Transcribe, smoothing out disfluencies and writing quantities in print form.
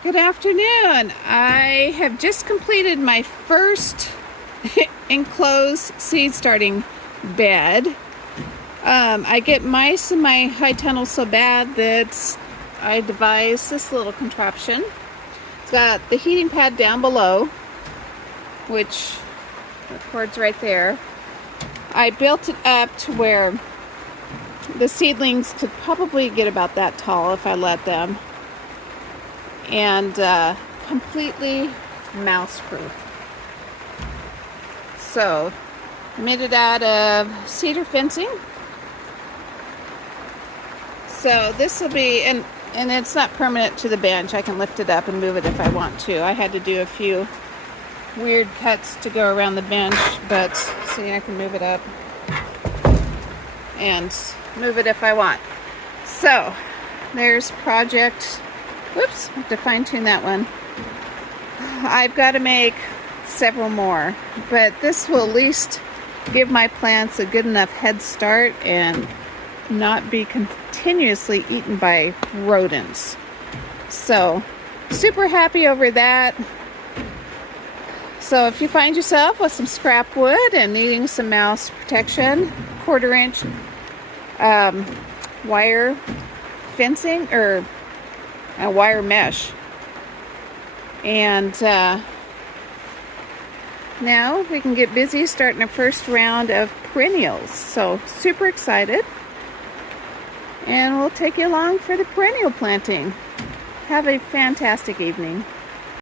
Good afternoon. I have just completed my first enclosed seed starting bed. I get mice in my high tunnel so bad that I devised this little contraption. It's got the heating pad down below, which the cord's right there. I built it up to where the seedlings could probably get about that tall if I let them. And completely mouse proof. So I made it out of cedar fencing. So this will be, and it's not permanent to the bench. I can lift it up and move it if I want to. I had to do a few weird cuts to go around the bench, but see, I can move it up and move it if I want. So there's project. Whoops, I have to fine tune that one. I've got to make several more, but this will at least give my plants a good enough head start and not be continuously eaten by rodents. So, super happy over that. So if you find yourself with some scrap wood and needing some mouse protection, 1/4 inch wire fencing or a wire mesh, and now we can get busy starting our first round of perennials. So super excited, and we'll take you along for the perennial planting. Have a fantastic evening.